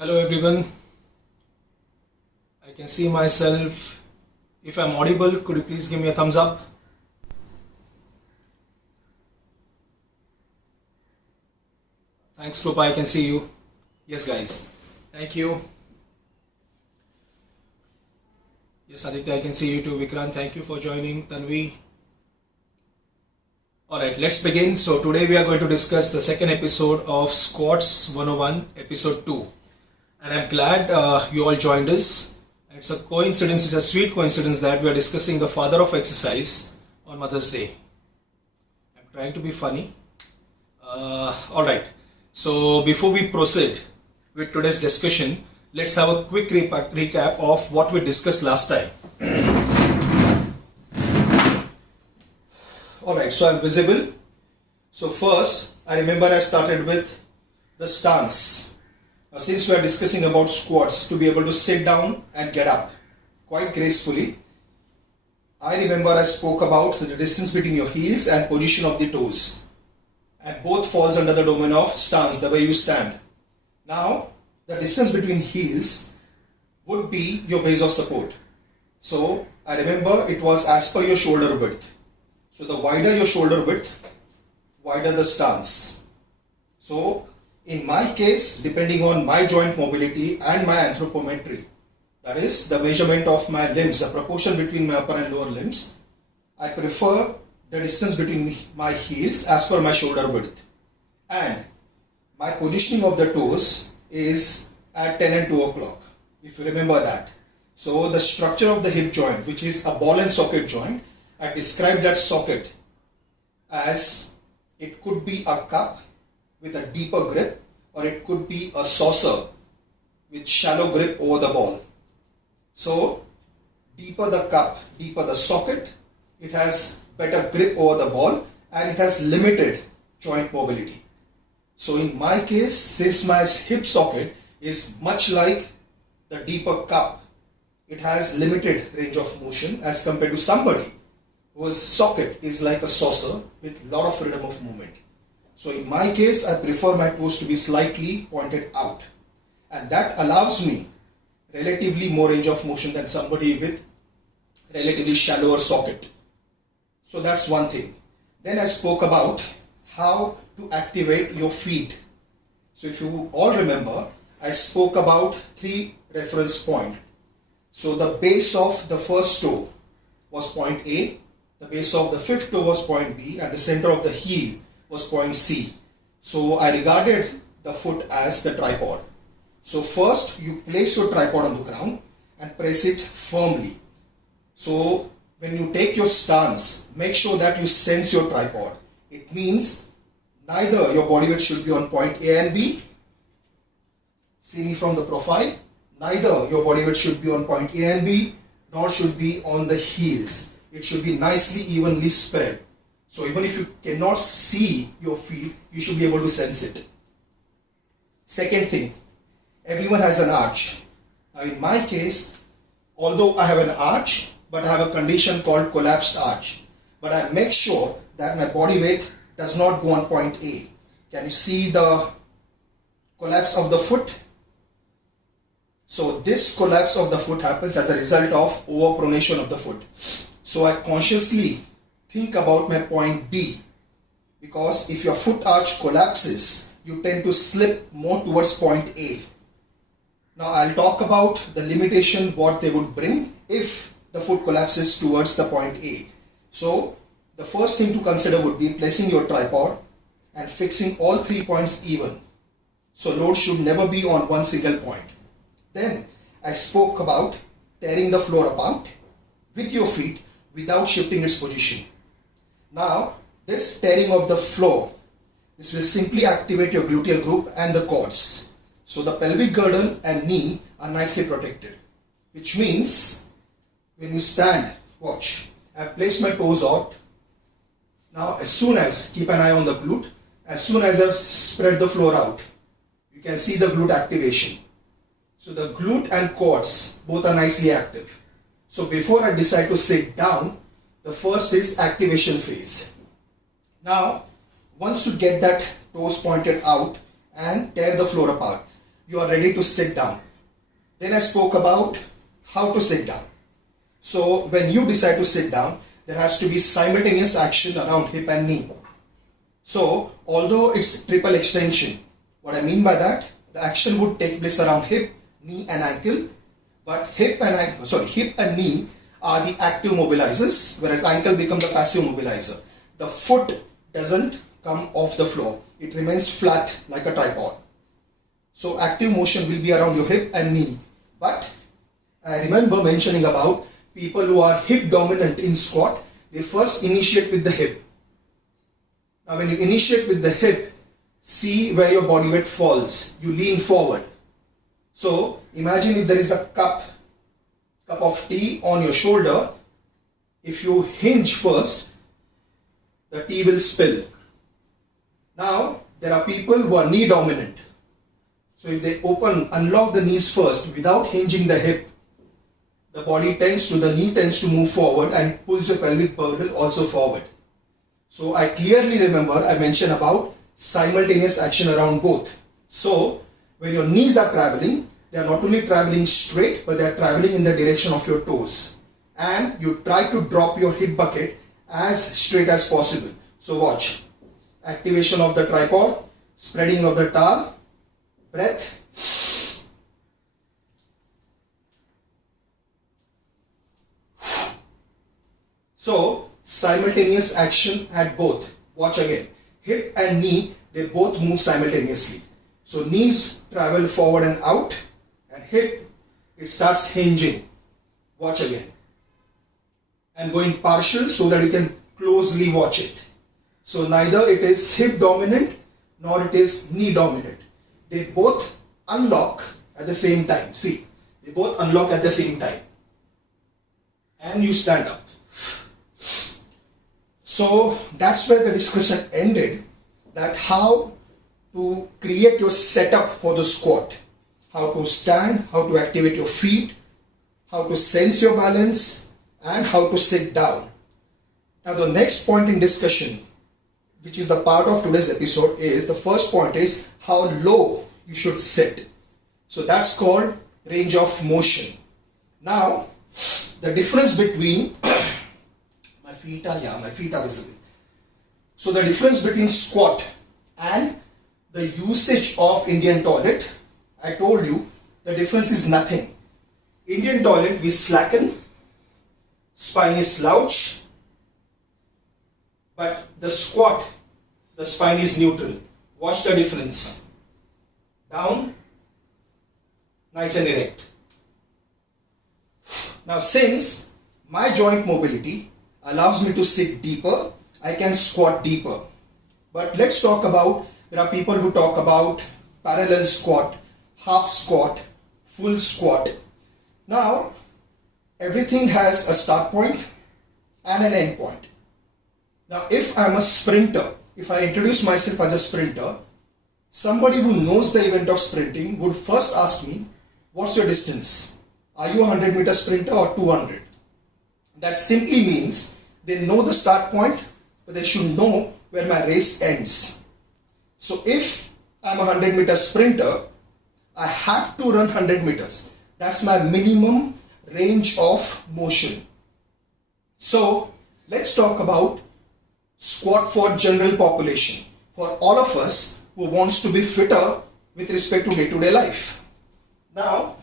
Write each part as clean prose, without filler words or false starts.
Hello everyone, I can see myself. If I'm audible, could you please give me a thumbs up? Thanks Krupa, I can see you. Yes guys, thank you. Yes Aditya, I can see you too. Vikrant, thank you for joining. Tanvi. Alright, let's begin. So today we are going to discuss the second episode of Squats 101, episode 2. And I'm glad you all joined us. It's a coincidence, it's a sweet coincidence that we are discussing the father of exercise on Mother's Day. I'm trying to be funny. Alright, so before we proceed with today's discussion, let's have a quick recap of what we discussed last time. Alright, so I'm visible. So first, I remember I started with the stance. Since we are discussing about squats, to be able to sit down and get up quite gracefully, I remember I spoke about the distance between your heels and position of the toes, and both falls under the domain of stance, the way you stand. Now the distance between heels would be your base of support. So I remember it was as per your shoulder width. So the wider your shoulder width, wider the stance. So in my case, depending on my joint mobility and my anthropometry, that is the measurement of my limbs, the proportion between my upper and lower limbs, I prefer the distance between my heels as per my shoulder width. And my positioning of the toes is at 10 and 2 o'clock, if you remember that. So the structure of the hip joint, which is a ball and socket joint, I described that socket as it could be a cup with a deeper grip, or it could be a saucer with shallow grip over the ball. So deeper the cup, deeper the socket, it has better grip over the ball and it has limited joint mobility. So in my case, since my hip socket is much like the deeper cup, it has limited range of motion as compared to somebody whose socket is like a saucer with lot of freedom of movement. So in my case, I prefer my toes to be slightly pointed out, and that allows me relatively more range of motion than somebody with relatively shallower socket. So that's one thing. Then I spoke about how to activate your feet. So if you all remember, I spoke about 3 reference points. So the base of the first toe was point A, the base of the fifth toe was point B, and the center of the heel was point C. So I regarded the foot as the tripod. So first you place your tripod on the ground and press it firmly. So when you take your stance, make sure that you sense your tripod. It means neither your body weight should be on point A and B. See me from the profile. Neither your body weight should be on point A and B, nor should be on the heels. It should be nicely evenly spread. So even if you cannot see your feet, you should be able to sense it. Second thing, everyone has an arch. Now in my case, although I have an arch, but I have a condition called collapsed arch. But I make sure that my body weight does not go on point A. Can you see the collapse of the foot? So this collapse of the foot happens as a result of overpronation of the foot. So I consciously think about my point B, because if your foot arch collapses, you tend to slip more towards point A. Now I'll talk about the limitation what they would bring if the foot collapses towards the point A. So the first thing to consider would be placing your tripod and fixing all 3 points even. So load should never be on one single point. Then I spoke about tearing the floor apart with your feet without shifting its position. Now, this tearing of the floor, this will simply activate your gluteal group and the quads. So the pelvic girdle and knee are nicely protected, which means when you stand, watch, I've placed my toes out. Now as soon as, keep an eye on the glute, as soon as I've spread the floor out, you can see the glute activation. So the glute and quads both are nicely active. So before I decide to sit down, the first is activation phase. Now, once you get that toes pointed out and tear the floor apart, you are ready to sit down. Then I spoke about how to sit down. So when you decide to sit down, there has to be simultaneous action around hip and knee. So although it's triple extension, what I mean by that, the action would take place around hip, knee and ankle, but hip and knee are the active mobilizers, whereas ankle becomes the passive mobilizer. The foot doesn't come off the floor. It remains flat like a tripod. So active motion will be around your hip and knee. But I remember mentioning about people who are hip dominant in squat, they first initiate with the hip. Now when you initiate with the hip, see where your body weight falls. You lean forward. So imagine if there is a cup of tea on your shoulder. If you hinge first, the tea will spill. Now there are people who are knee dominant. So if they unlock the knees first without hinging the hip, the knee tends to move forward and pulls your pelvic girdle also forward. So I clearly remember I mentioned about simultaneous action around both. So when your knees are traveling, they are not only traveling straight, but they are traveling in the direction of your toes. And you try to drop your hip bucket as straight as possible. So watch. Activation of the tripod, spreading of the towel, breath. So simultaneous action at both. Watch again. Hip and knee, they both move simultaneously. So knees travel forward and out, and hip, it starts hinging. Watch again. I'm going partial so that you can closely watch it. So neither it is hip dominant nor it is knee dominant. They both unlock at the same time. See, they both unlock at the same time. And you stand up. So that's where the discussion ended, that how to create your setup for the squat. How to stand, how to activate your feet, how to sense your balance, and how to sit down. Now the next point in discussion, which is the part of today's episode, is the first point is how low you should sit. So that's called range of motion. Now the difference between my feet are visible. So the difference between squat and the usage of Indian toilet, I told you the difference is nothing. Indian toilet, we slacken, spine is slouch, but the squat, the spine is neutral. Watch the difference. Down, nice and erect. Now since my joint mobility allows me to sit deeper, I can squat deeper. But let's talk about, there are people who talk about parallel squat, half squat, full squat. Now, everything has a start point and an end point. Now, if I'm a sprinter, if I introduce myself as a sprinter, somebody who knows the event of sprinting would first ask me, what's your distance? Are you a 100-meter sprinter or 200? That simply means they know the start point, but they should know where my race ends. So if I'm a 100-meter sprinter, I have to run 100 meters. That's my minimum range of motion. So let's talk about squat for general population, for all of us who wants to be fitter with respect to day-to-day life. Now,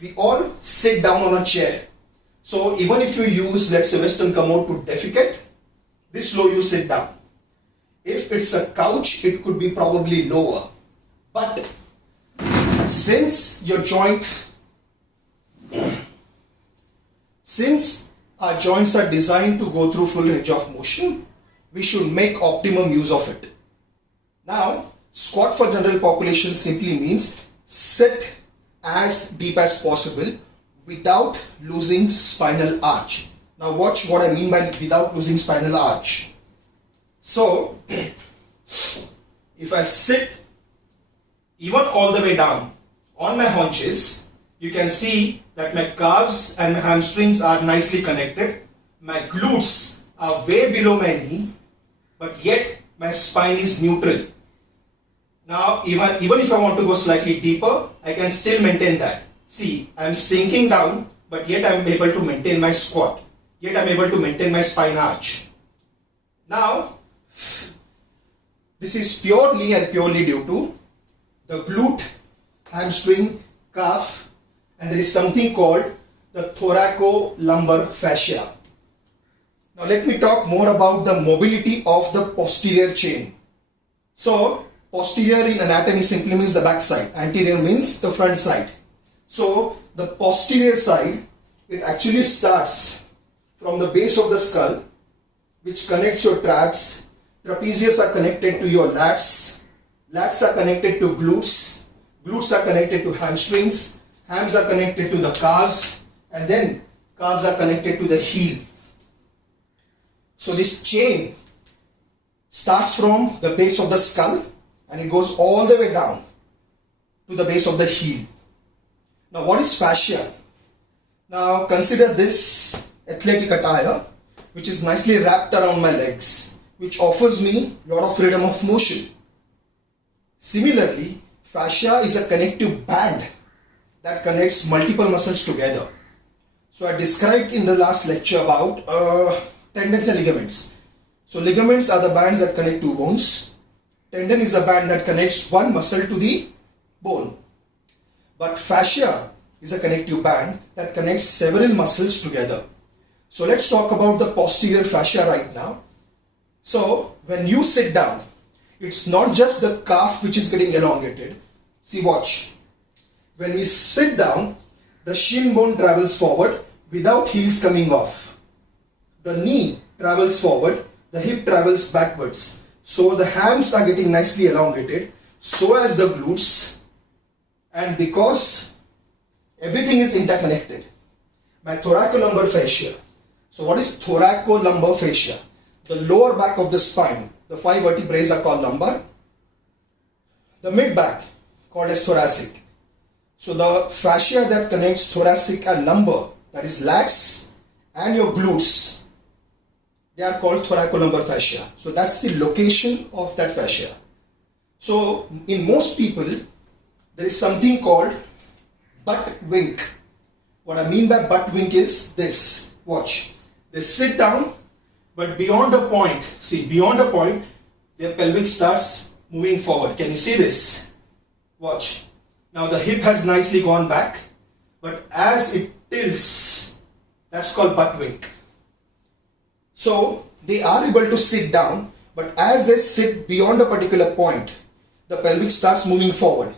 we all sit down on a chair. So even if you use, let's say, Western commode to defecate, this low you sit down. If it's a couch, it could be probably lower. But since our joints are designed to go through full range of motion, we should make optimum use of it. Now, squat for general population simply means sit as deep as possible without losing spinal arch. Now watch what I mean by without losing spinal arch. So, if I sit even all the way down on my haunches, you can see that my calves and my hamstrings are nicely connected. My glutes are way below my knee, but yet my spine is neutral. Now even if I want to go slightly deeper, I can still maintain that. See, I am sinking down, but yet I am able to maintain my squat. Yet I am able to maintain my spine arch. Now, this is purely and purely due to the glute, hamstring, calf, and there is something called the thoracolumbar fascia. Now let me talk more about the mobility of the posterior chain. So, posterior in anatomy simply means the back side, anterior means the front side. So, the posterior side, it actually starts from the base of the skull, which connects your traps. Trapezius are connected to your lats. Lats are connected to glutes. Glutes are connected to hamstrings. Hams are connected to the calves. And then calves are connected to the heel. So this chain starts from the base of the skull and it goes all the way down to the base of the heel. Now what is fascia? Now consider this athletic attire which is nicely wrapped around my legs, which offers me a lot of freedom of motion. Similarly, fascia is a connective band that connects multiple muscles together. So I described in the last lecture about tendons and ligaments. So ligaments are the bands that connect two bones. Tendon is a band that connects one muscle to the bone. But fascia is a connective band that connects several muscles together. So let's talk about the posterior fascia right now. So when you sit down, it's not just the calf which is getting elongated. See, watch. When we sit down, the shin bone travels forward without heels coming off. The knee travels forward, the hip travels backwards. So the hams are getting nicely elongated, so as the glutes, and because everything is interconnected. My thoracolumbar fascia. So what is thoracolumbar fascia? The lower back of the spine, the 5 vertebrae are called lumbar. The mid back called as thoracic. So the fascia that connects thoracic and lumbar, that is lats and your glutes, they are called thoracolumbar fascia. So that's the location of that fascia. So in most people, there is something called butt wink. What I mean by butt wink is this. Watch. They sit down, but beyond a point, see, beyond a point, their pelvic starts moving forward. Can you see this? Watch. Now the hip has nicely gone back, but as it tilts, that's called butt wink. So they are able to sit down, but as they sit beyond a particular point, the pelvic starts moving forward.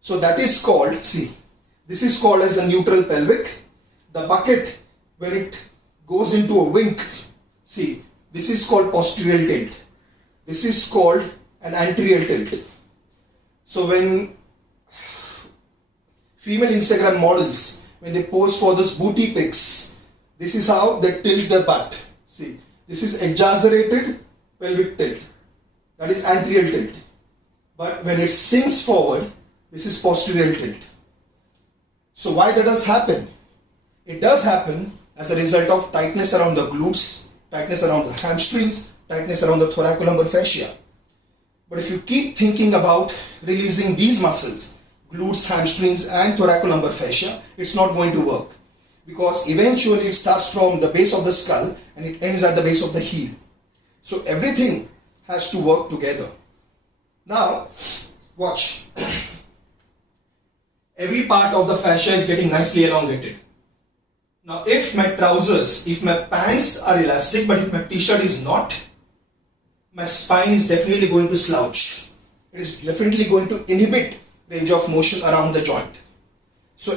So that is called, see, this is called as a neutral pelvic. The bucket, when it goes into a wink, see, this is called posterior tilt. This is called an anterior tilt. So when female Instagram models, when they pose for those booty pics, this is how they tilt their butt. See, this is exaggerated pelvic tilt. That is anterior tilt. But when it sinks forward, this is posterior tilt. So why that does happen? It does happen as a result of tightness around the glutes, tightness around the hamstrings, tightness around the thoracolumbar fascia. But if you keep thinking about releasing these muscles, glutes, hamstrings and thoracolumbar fascia, it's not going to work. Because eventually it starts from the base of the skull and it ends at the base of the heel. So everything has to work together. Now, watch. Every part of the fascia is getting nicely elongated. Now if my trousers, if my pants are elastic, but if my t-shirt is not, my spine is definitely going to slouch. It is definitely going to inhibit range of motion around the joint. So